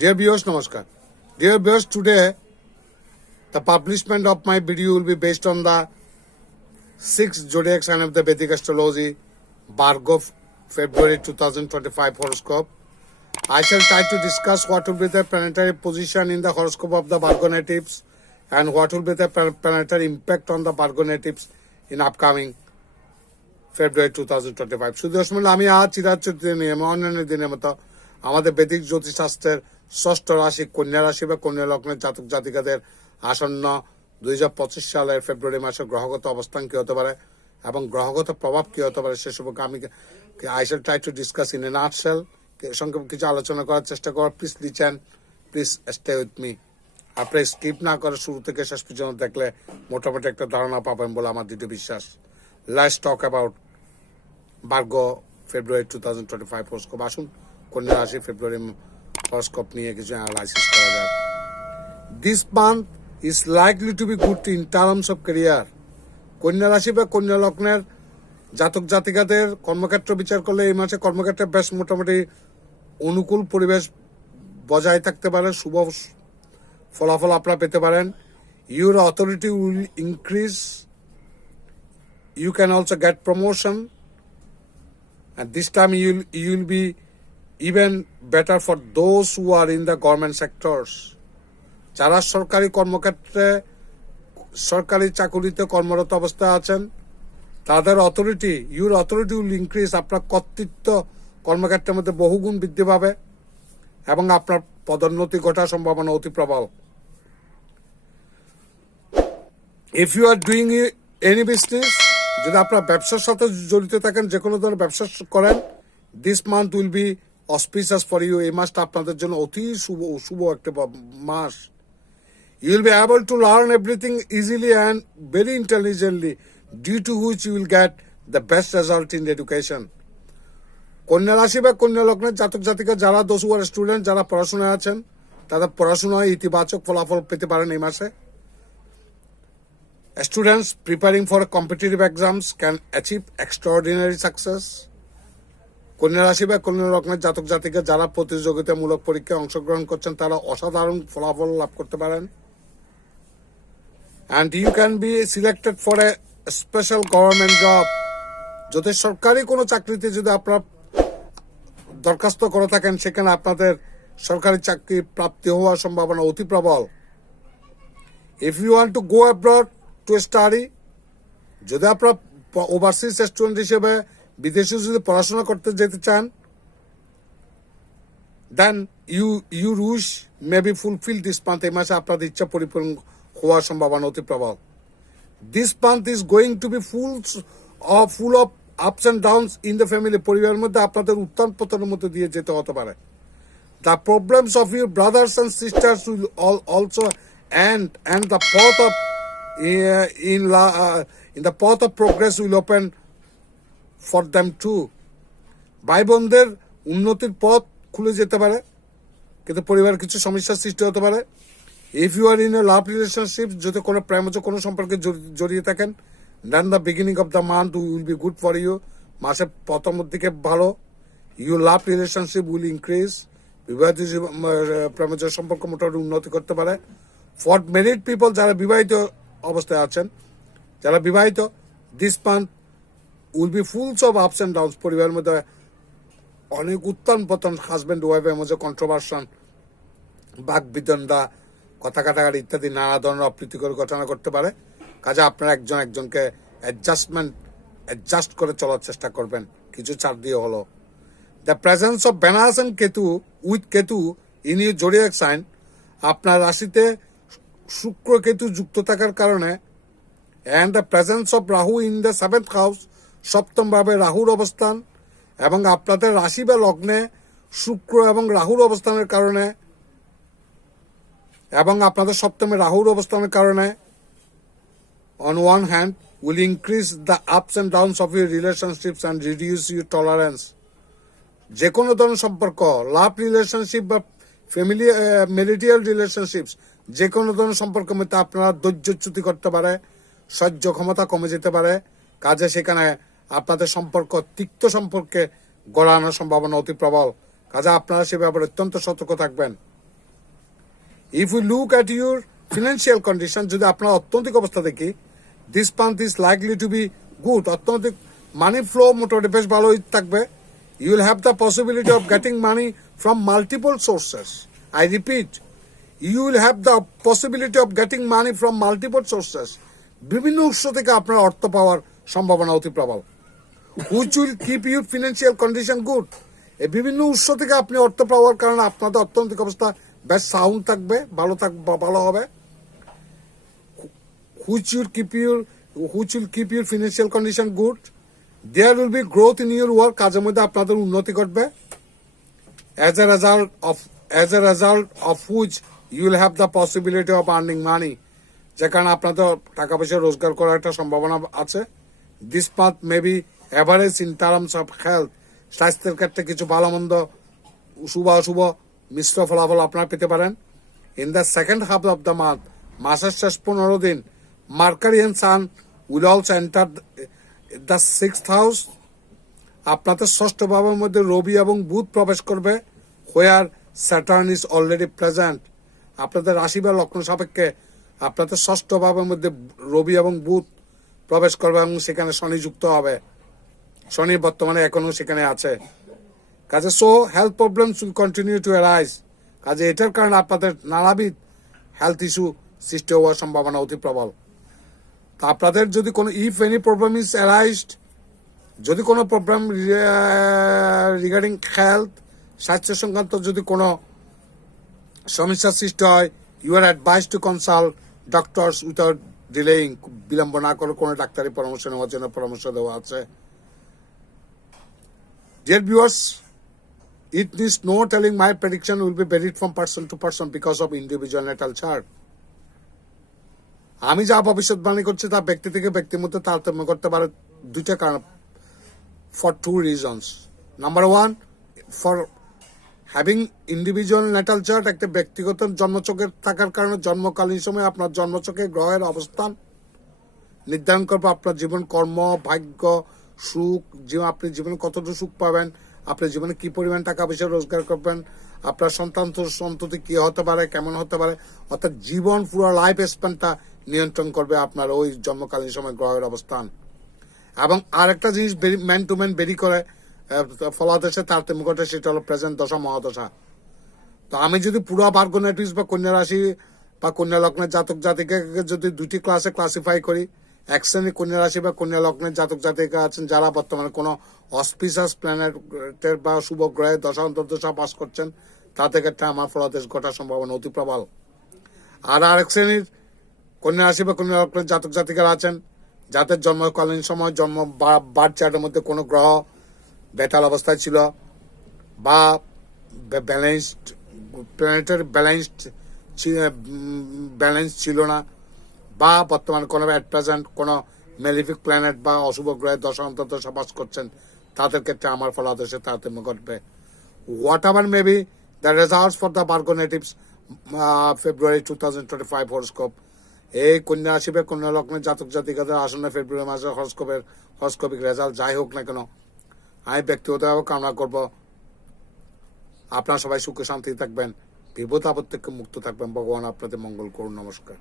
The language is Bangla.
Dear viewers, Namaskar. Dear viewers, today the publishment of my video will be based on the 6 zodiac sign of the Vedic astrology, Bhargo, February 2025 horoscope. I shall try to discuss what will be the planetary position in the horoscope of the Bhargo natives and what will be the planetary impact on the Bhargo natives in upcoming February 2025. শুধু আমি আজ চিরাচরিত নিয়মে অন্যান্য দিনের মতো আমাদের বেদিক জ্যোতিষশাস্ত্রের ষষ্ঠ রাশি কন্যা রাশি বা কন্যা লগ্নের জাতক জাতিকাদের আসন্ন 2025 সালের ফেব্রুয়ারি মাসের গ্রহগত অবস্থান কি হতে পারে এবং গ্রহগত প্রভাব কি হতে পারে সে সম্পর্কে আমি I shall try to discuss in a nutshell সংক্ষেপে কিছু আলোচনা করার চেষ্টা করব। Please listen, please stay with me. আপনি স্কিপ না করে শুরু থেকে শেষ পর্যন্ত দেখলে মোটামুটি একটা ধারণা পাবেন বলে আমার দৃঢ় বিশ্বাস। Let's talk about Bhargo February 2025 horoscope. আসুন কন্যা রাশি ফেব্রুয়ারি হরস্কোপ নিয়ে কিছু অ্যানালাইসিস করা যাক। This month is likely to be good in terms of career. কন্যা রাশি বা কন্যা লগ্নের জাতক জাতিকাদের কর্মক্ষেত্র বিচার করলে এই মাসে কর্মক্ষেত্রে বেশ মোটামুটি অনুকূল পরিবেশ বজায় থাকতে পারে, শুভ ফলাফল আপনারা পেতে পারেন। Your authority will increase. You can also get promotion, and this time you'll be even better for those who are in the government sectors. যারা সরকারি কর্মক্ষেত্রে সরকারি চাকুরিতে কর্মরত অবস্থায় আছেন তাদের authority, your authority will increase. আপনার কর্তৃত্ব কর্মক্ষেত্রের মধ্যে বহুগুণ বৃদ্ধি পাবে এবং আপনার পদোন্নতি ঘটার সম্ভাবনা অতি প্রবল। If you are doing any business, যদি আপনার ব্যবসার সাথে জড়িত থাকেন, যে কোনো ধরনের ব্যবসা করেন, this month will be auspicious for you. এই মাসটা আপনাদের জন্য অতি শুভ একটা মাস। You will be able to learn everything easily and very intelligently, due to which you will get the best result in education. কন্যা রাশি বা কন্যা লগ্নের জাতক জাতিকা যারা দোষুয়ার স্টুডেন্ট, যারা পড়াশোনায় আছেন, তাদের পড়াশোনায় ইতিবাচক ফলাফল পেতে পারেন এই মাসে। Students preparing for competitive exams can achieve extraordinary success. কন্যা রাশি বা কন্যা লগ্নের জাতক জাতিকা যারা প্রতিযোগিতামূলক পরীক্ষায় অংশগ্রহণ করছেন তারা অসাধারণ ফলাফল লাভ করতে পারেন। And you can be selected for a special government job. যদি সরকারি কোনো চাকরিতে যদি আপনারা দরখাস্ত করে থাকেন, সেখানে আপনাদের সরকারি চাকরি প্রাপ্তি হওয়ার সম্ভাবনা অতি প্রবল। If you want to go abroad to study, যদি আপনারা ওভারসিজ স্টুডেন্ট হিসেবে বিদেশে যদি পড়াশোনা করতে যেতে চান, then your wish may be fulfilled this month. এই মাসে আপনাদের ইচ্ছা পরিপূর্ণ হওয়ার সম্ভাবনা অতি প্রবল। This month is going to be full of ups and downs in the family. পরিবারের মধ্যে আপনাদের উত্থান পতনের মধ্যে দিয়ে যেতে হতে পারে। The problems of your brothers and sisters will also end, and the path of in the path of progress will open for them too. ভাই বোনদের উন্নতির পথ খুলে যেতে পারে, কিন্তু পরিবারের কিছু সমস্যার সৃষ্টি হতে পারে। If you are in a love relationship, যদি কোনো প্রেমজ কোনো সম্পর্কে জড়িয়ে থাকেন, then the beginning of the month will be good for you. মাসের প্রথম দিকে ভালো। You love relationship will increase. বিবাহিত প্রেমজ সম্পর্ক মোটামুটি উন্নতি করতে পারে। ফর ম্যারিড পিপল, যারা বিবাহিত অবস্থায় আছেন, যারা বিবাহিত, this month will be fulls of ups and downs. পরিবারের মধ্যে অনেক উত্থান পতন, হাজব্যান্ড ওয়াইফের মধ্যে কন্ট্রোভার্সন, বাক বিতণ্ডা, কথা কাটাকাটি ইত্যাদি নানা ধরনের অপ্রীতিকর ঘটনা করতে পারে। কাজে আপনারা একজনকে অ্যাডজাস্ট করে চলার চেষ্টা করবেন, কিছু ছাড় দিয়ে হলো। The presence of Venus and Ketu with Ketu in your zodiac sign, আপনার রাশিতে শুক্র কেতু যুক্ত থাকার কারণে, and the presence of Rahu in the 7th house, সপ্তম ভাবে রাহুর অবস্থান, এবং আপনাদের রাশি বা লগ্নে শুক্র এবং রাহুর অবস্থানের কারণে, এবং আপনাদের সপ্তমে রাহুর অবস্থানের কারণে, on one hand will increase the ups and downs of your relationships and reduce your tolerance. যে কোনো ধরনের সম্পর্ক, লাভ রিলেশনশিপ বা ফ্যামিলি ম্যারিটাল রিলেশনশিপস, যে কোনো ধরনের সম্পর্কের মধ্যে আপনারা ধৈর্যচ্যুতি করতে পারে, সহ্য ক্ষমতা কমে যেতে পারে। কাজে সেখানে আপনাদের সম্পর্ক তিক্ত সম্পর্কে গড়ানোর সম্ভাবনা অতি প্রবল। কাজে আপনারা সে ব্যাপারে অত্যন্ত সতর্ক থাকবেন। If we look at your financial condition, যদি আপনার অর্থনৈতিক অবস্থা দেখি, this month is likely to be good. অর্থনৈতিক মানি ফ্লো মোটামুটি বেশ ভালোই থাকবে. You will have the possibility of getting money from multiple sources. I repeat, you will have the possibility of getting money from multiple sources. বিভিন্ন উৎস থেকে আপনার অর্থ পাওয়ার সম্ভাবনা অতি প্রবল. Which will keep your financial condition good. এই বিভিন্ন উৎস থেকে আপনি অর্থ পাওয়ার কারণে আপনাদের অর্থনৈতিক অবস্থা বেশ সাউন্ড থাকবে, ভালো হবে. Which will keep your financial condition good. There will be growth in your work. কাজের মধ্যে আপনাদের উন্নতি ঘটবে. As a result of which you will have the possibility of earning money. যে কারণে আপনাদের টাকা পয়সা রোজগার করার একটা সম্ভাবনা আছে. This month may be average in terms of health. স্বাস্থ্যের ক্ষেত্রে কিছু ভালো মন্দ শুভ অশুভ মিশ্র ফলাফল আপনারা পেতে পারেন. In the second half of the month, মাসের শেষ 15 দিন, Mercury and Sun will also enter the 6th house. আপনাদের ষষ্ঠ ভাবের মধ্যে রবি এবং বুধ প্রবেশ করবে. Where Saturn is already present. আপনাদের রাশি বা লগ্ন সাপেক্ষে আপনাদের ষষ্ঠ ভাবের মধ্যে রবি এবং বুধ প্রবেশ করবে এবং সেখানে শনি যুক্ত হবে. শনি বর্তমানে এখনো সেখানে আছে. কাজে health problems will continue to arise. কাজে এটার কারণে আপনাদের নানাবিধ হেলথ ইস্যু সৃষ্টি হওয়ার সম্ভাবনা অতি প্রবল. তা আপনাদের যদি কোনো ইফ এনি প্রবলেম ইজ অ্যারাইজড, যদি কোনো প্রবলেম রিগার্ডিং হেলথ স্বাস্থ্য সংক্রান্ত যদি কোনো সমস্যার সৃষ্টি হয়, you are advise to consult doctors without delaying. বিলম্ব না করে কোনো ডাক্তারি পরামর্শ নেওয়ার জন্য পরামর্শ দেওয়া আছে. Dear viewers, it needs no telling my prediction will be varied from person to person because of individual natal chart. আমি যা ভবিষ্যৎবাণী করছি তা ব্যক্তি থেকে ব্যক্তির মধ্যে তারতম্য করতে পারে দুইটা কারণ. For two reasons. Number one, for having individual natal chart, একটা ব্যক্তিগত জন্মছকের থাকার কারণে জন্মকালীন সময় আপনার জন্মছকে গ্রহের অবস্থান নির্ধারণ করবে আপনার জীবন, কর্ম, ভাগ্য, সুখ, আপনি জীবনে কতটুকু সুখ পাবেন, আপনি জীবনে কি পরিমাণ টাকা পয়সা রোজগার করবেন, আপনার সন্ততি কি হতে পারে, কেমন হতে পারে, অর্থাৎ জীবন পুরো লাইফ স্প্যানটা নিয়ন্ত্রণ করবে আপনার ওই জন্মকালীন সময় গ্রহের অবস্থান. এবং আরেকটা জিনিস ম্যান টু ম্যান বেরি করে ফলাদেশে তারতম্য ঘটে, সেটা হলো প্রেজেন্ট দশা মহাদশা. তো আমি যদি পুরো ভার্গোনাইটিস বা কন্যা রাশি বা কন্যা লগ্নের জাতক জাতিকাকে যদি দুটি ক্লাসে ক্লাসিফাই করি, এক শ্রেণী কন্যা রাশি বা কন্যা লগ্নের জাতক জাতিকা আছেন যারা বর্তমানে কোনো অসপিশাস প্ল্যানেটের বা শুভ গ্রহের দশা অন্তর্দশা পাস করছেন, তাদের ক্ষেত্রে আমার ফলাদেশ ঘটার সম্ভাবনা অতি প্রবল. আর আরেক শ্রেণীর কন্যা রাশি বা কন্যা লগ্নের জাতক জাতিকারা আছেন যাদের জন্মকালীন সময় বার্থ চার্টের মধ্যে কোনো গ্রহ বেতাল অবস্থায় ছিল বা ব্যালেন্সড প্ল্যানেটারি ব্যালেন্স ছিল না, বা বর্তমানে কোনো অ্যাট প্রেজেন্ট কোনো মেলিফিক প্ল্যানেট বা অশুভ গ্রহের দশা অন্তর্দশা পাস করছেন, তাদের ক্ষেত্রে আমার ফলাদেশে তারতম্য ঘটবে. What ever may be the results for the Virgo natives February 2025 horoscope. এই কন্যা রাশি বা কন্যা লগ্নের জাতক জাতিকাদের আসন্ন ফেব্রুয়ারি মাসের হরস্কোপিক রেজাল্ট যাই হোক না কেন, আমি ব্যক্তিগতভাবে কামনা করব আপনারা সবাই সুখে শান্তি থাকবেন, বিপদ আপদ থেকে মুক্ত থাকবেন. ভগবান আপনাদের মঙ্গল করুন. নমস্কার.